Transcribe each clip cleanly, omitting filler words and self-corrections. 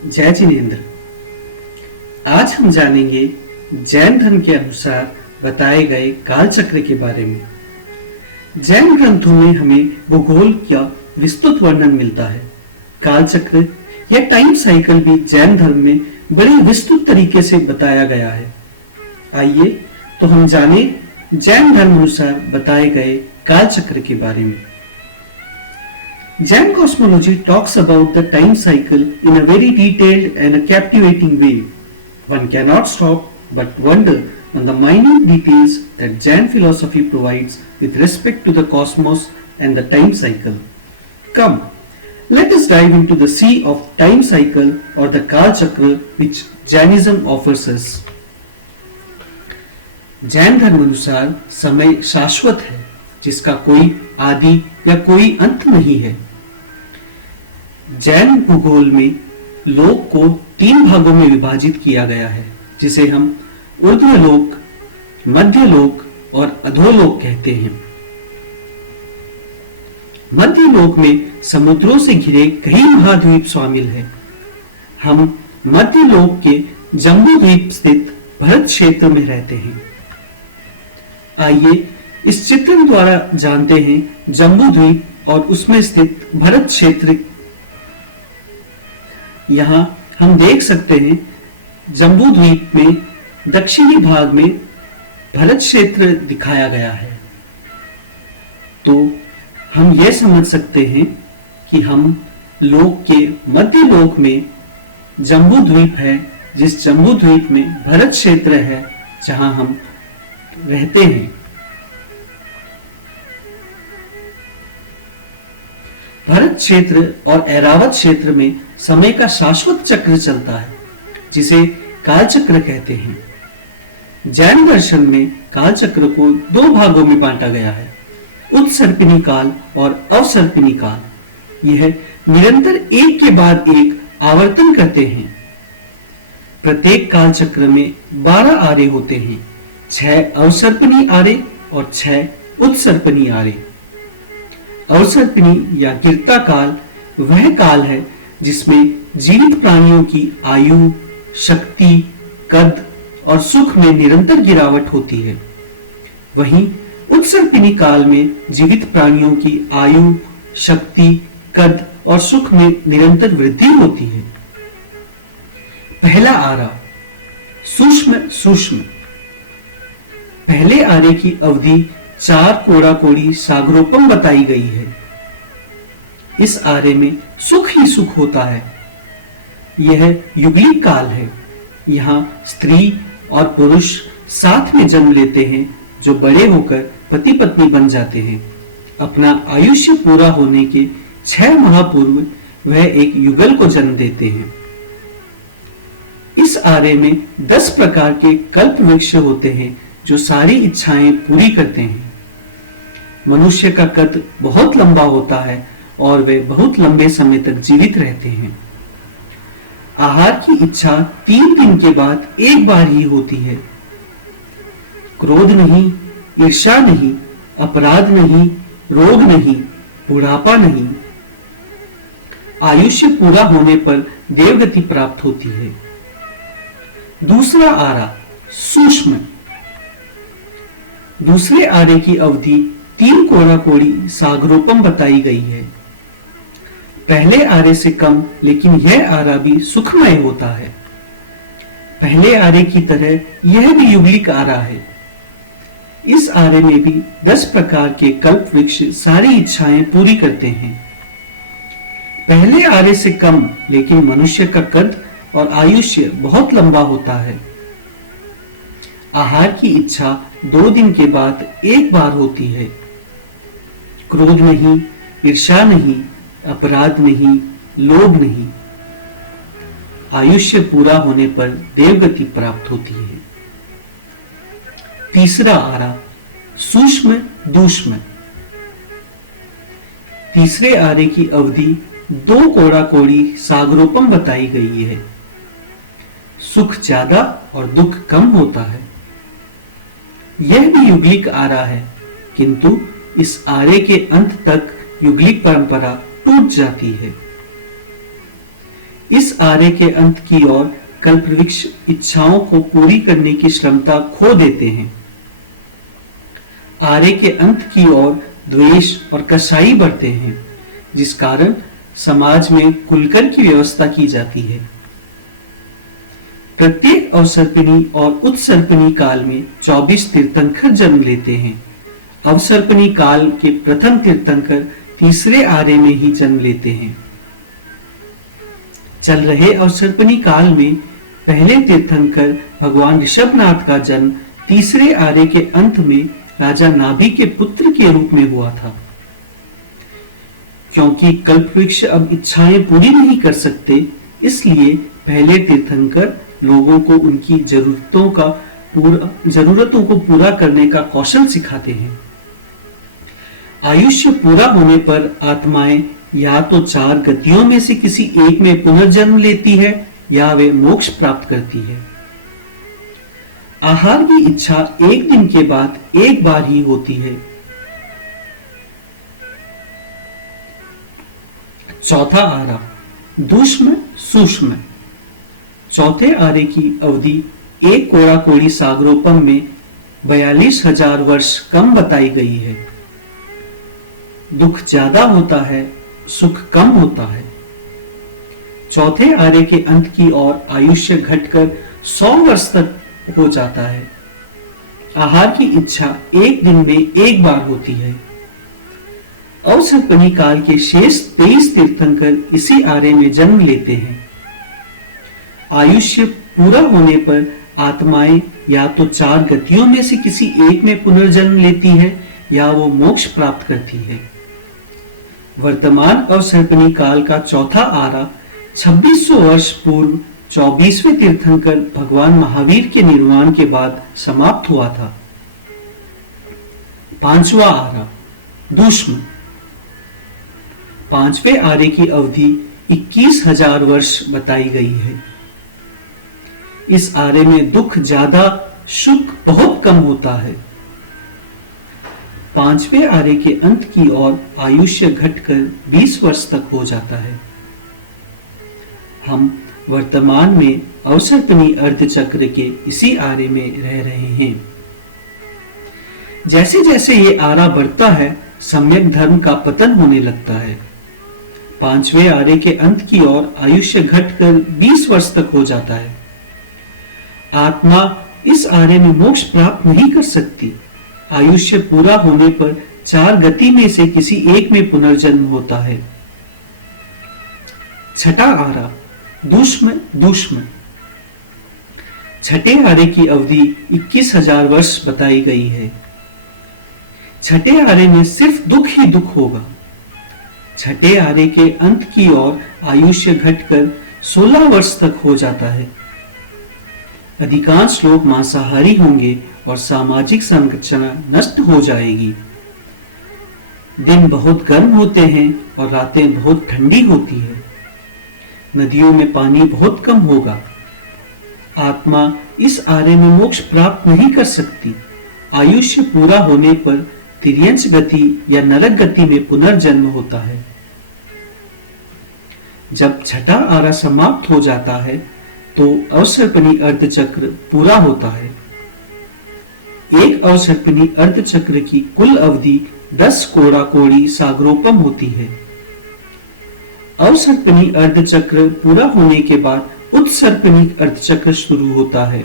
जय जिनेन्द्र। आज हम जानेंगे जैन धर्म के अनुसार बताए गए काल चक्र के बारे में। जैन ग्रंथों में हमें भूगोल का विस्तृत वर्णन मिलता है। काल चक्र या टाइम साइकिल भी जैन धर्म में बड़े विस्तृत तरीके से बताया गया है। आइए तो हम जाने जैन धर्म अनुसार बताए गए काल चक्र के बारे में। Jain cosmology talks about the time cycle in a very detailed and a captivating way. One cannot stop but wonder on the minute details that Jain philosophy provides with respect to the cosmos and the time cycle. Come, let us dive into the sea of time cycle or the Kal Chakra which Jainism offers us. Jain धर्म अनुसार समय शाश्वत है, जिसका कोई आदि या कोई अंत नहीं है। जैन भूगोल में लोक को 3 भागों में विभाजित किया गया है, जिसे हम ऊर्ध्वलोक, मध्यलोक और अधोलोक कहते हैं। मध्यलोक में समुद्रों से घिरे कई महाद्वीप शामिल हैं। हम मध्यलोक के जम्बू द्वीप स्थित भरत क्षेत्र में रहते हैं। आइए इस चित्र द्वारा जानते हैं जम्बू द्वीप और उसमें स्थित भरत क्षेत्र। यहाँ हम देख सकते हैं जम्बू द्वीप में दक्षिणी भाग में भरत क्षेत्र दिखाया गया है। तो हम यह समझ सकते हैं कि हम लोक के मध्य लोक में जम्बू द्वीप है, जिस जम्बू द्वीप में भरत क्षेत्र है जहां हम रहते हैं। भरत क्षेत्र और ऐरावत क्षेत्र में समय का शाश्वत चक्र चलता है, जिसे काल चक्र कहते हैं। जैन दर्शन में काल चक्र को 2 भागों में बांटा गया है, उत्सर्पिणी काल और अवसर्पिणी काल। यह निरंतर एक के बाद एक आवर्तन करते हैं। प्रत्येक काल चक्र में 12 आरे होते हैं, 6 अवसर्पिणी आरे और 6 उत्सर्पिणी आरे। अवसर्पिणी या गिरता काल वह काल है जिसमें जीवित प्राणियों की आयु, शक्ति, कद और सुख में निरंतर गिरावट होती है। वहीं उत्सर्पिणी काल में जीवित प्राणियों की आयु, शक्ति, कद और सुख में निरंतर वृद्धि होती है। पहला आरा सूक्ष्म सूक्ष्म। पहले आरे की अवधि 4 कोड़ा कोड़ी सागरोपम बताई गई है। इस आरे में सुख ही सुख होता है। यह युगलिक काल है। यहाँ स्त्री और पुरुष साथ में जन्म लेते हैं, जो बड़े होकर पति पत्नी बन जाते हैं। अपना आयुष्य पूरा होने के 6 माह पूर्व वह एक युगल को जन्म देते हैं। इस आरे में 10 प्रकार के कल्प वृक्ष होते हैं, जो सारी इच्छाएं पूरी करते हैं। मनुष्य का कद बहुत लंबा होता है और वे बहुत लंबे समय तक जीवित रहते हैं। आहार की इच्छा 3 दिन के बाद एक बार ही होती है। क्रोध नहीं, ईर्ष्या नहीं, अपराध नहीं, रोग नहीं, बुढ़ापा नहीं। आयुष्य पूरा होने पर देवगति प्राप्त होती है। दूसरा आरा सूक्ष्म। दूसरे आरे की अवधि 3 कोड़ा कोड़ी सागरोपम बताई गई है। पहले आरे से कम, लेकिन यह आरा भी सुखमय होता है। पहले आरे की तरह यह भी युगलिक आरा है। इस आरे में भी 10 प्रकार के कल्प वृक्ष सारी इच्छाएं पूरी करते हैं। पहले आरे से कम, लेकिन मनुष्य का कद और आयुष्य बहुत लंबा होता है। आहार की इच्छा 2 दिन के बाद एक बार होती है। क्रोध नहीं, ईर्ष्या नहीं, अपराध नहीं, लोभ नहीं। आयुष्य पूरा होने पर देवगति प्राप्त होती है। तीसरा आरा सूक्ष्म दूष्म। तीसरे आरे की अवधि 2 कोड़ा कोड़ी सागरोपम बताई गई है। सुख ज्यादा और दुख कम होता है। यह भी युगलिक आरा है, किंतु इस आरे के अंत तक युगलिक परंपरा टूट जाती है। इस आरे के अंत की ओर कल्पवृक्ष इच्छाओं को पूरी करने की क्षमता खो देते हैं। आरे के अंत की ओर द्वेष और कसाई बढ़ते हैं, जिस कारण समाज में कुलकर की व्यवस्था की जाती है। प्रत्येक अवसर्पिणी और उत्सर्पिणी काल में 24 तीर्थंकर जन्म लेते हैं। अवसर्पिणी काल के प्रथम तीर्थंकर तीसरे आरे में ही जन्म लेते हैं। चल रहे अवसर्पिणी काल में पहले तीर्थंकर भगवान ऋषभनाथ का जन्म तीसरे आरे के अंत में राजा नाभि के पुत्र के रूप में हुआ था। क्योंकि कल्पवृक्ष अब इच्छाएं पूरी नहीं कर सकते, इसलिए पहले तीर्थंकर लोगों को उनकी जरूरतों को पूरा करने का कौशल सिखाते हैं। आयुष्य पूरा होने पर आत्माएं या तो 4 गतियों में से किसी एक में पुनर्जन्म लेती है या वे मोक्ष प्राप्त करती है। आहार की इच्छा एक दिन के बाद एक बार ही होती है। चौथा आरा, दूष्म सूक्ष्म। चौथे आरे की अवधि एक कोड़ा कोड़ी सागरोपम में 42,000 वर्ष कम बताई गई है। दुख ज्यादा होता है, सुख कम होता है। चौथे आरे के अंत की ओर आयुष्य घटकर 100 वर्ष तक हो जाता है। आहार की इच्छा एक दिन में एक बार होती है। अवसर्पिणी काल के शेष 23 तीर्थंकर इसी आरे में जन्म लेते हैं। आयुष्य पूरा होने पर आत्माएं या तो 4 गतियों में से किसी एक में पुनर्जन्म लेती है या वो मोक्ष प्राप्त करती है। वर्तमान अवसर्पिणी काल का चौथा आरा 2600 वर्ष पूर्व 24वें तीर्थंकर भगवान महावीर के निर्वाण के बाद समाप्त हुआ था। पांचवा आरा, दूष्म। पांचवें आरे की अवधि 21,000 वर्ष बताई गई है। इस आरे में दुख ज्यादा, सुख बहुत कम होता है। पांचवें आरे के अंत की ओर आयुष्य घटकर 20 वर्ष तक हो जाता है। हम वर्तमान में अवसर्पिणी अर्धचक्र के इसी आरे में रह रहे हैं। जैसे जैसे ये आरा बढ़ता है, सम्यक धर्म का पतन होने लगता है। पांचवें आरे के अंत की ओर आयुष्य घटकर 20 वर्ष तक हो जाता है। आत्मा इस आरे में मोक्ष प्राप्त नहीं कर सकती। आयुष्य पूरा होने पर 4 गति में से किसी एक में पुनर्जन्म होता है। छठा आरा, दूष्म दूष्म। छठे आरे की अवधि 21,000 वर्ष बताई गई है। छठे आरे में सिर्फ दुख ही दुख होगा। छठे आरे के अंत की ओर आयुष्य घटकर 16 वर्ष तक हो जाता है। अधिकांश लोग मांसाहारी होंगे और सामाजिक संरचना नष्ट हो जाएगी। दिन बहुत गर्म होते हैं और रातें बहुत ठंडी होती है। नदियों में पानी बहुत कम होगा। आत्मा इस आरे में मोक्ष प्राप्त नहीं कर सकती। आयुष्य पूरा होने पर तिर्यंच गति या नरक गति में पुनर्जन्म होता है। जब छठा आरा समाप्त हो जाता है तो अवसर्पिणी अर्धचक्र पूरा होता है। एक अवसर्पिणी अर्धचक्र की कुल अवधि 10 कोड़ा कोड़ी सागरोपम होती है। अवसर्पिणी अर्धचक्र पूरा होने के बाद उत्सर्पिणी अर्धचक्र शुरू होता है।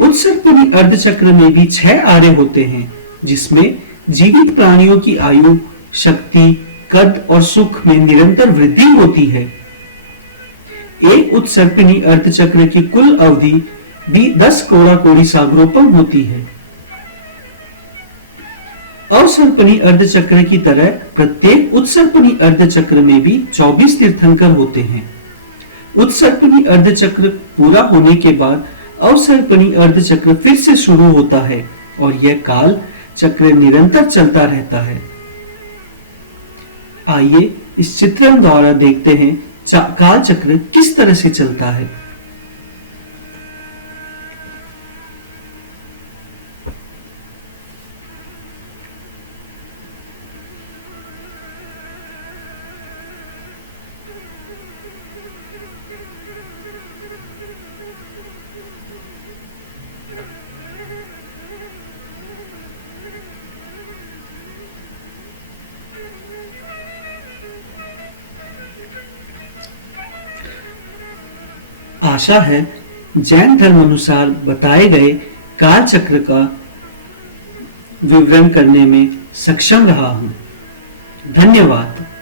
उत्सर्पिणी अर्धचक्र में भी 6 आरे होते हैं, जिसमें जीवित प्राणियों की आयु, शक्ति, कद और सुख में निरंतर वृद्धि होती है। एक उत्सर्पिणी अर्धचक्र की कुल अवधि भी 10 कोड़ा कोड़ी सागरोपम होती है। अवसर्पिणी अर्धचक्र की तरह प्रत्येक उत्सर्पिणी अर्धचक्र में भी 24 तीर्थंकर होते हैं। उत्सर्पिणी अर्धचक्र पूरा होने के बाद अवसर्पिणी अर्धचक्र फिर से शुरू होता है और यह काल चक्र निरंतर चलता रहता है। आइए इस चित्रण द्वारा देखते हैं काल चक्र किस तरह से चलता है। आशा है जैन धर्म अनुसार बताए गए काल चक्र का विवरण करने में सक्षम रहा हूं। धन्यवाद।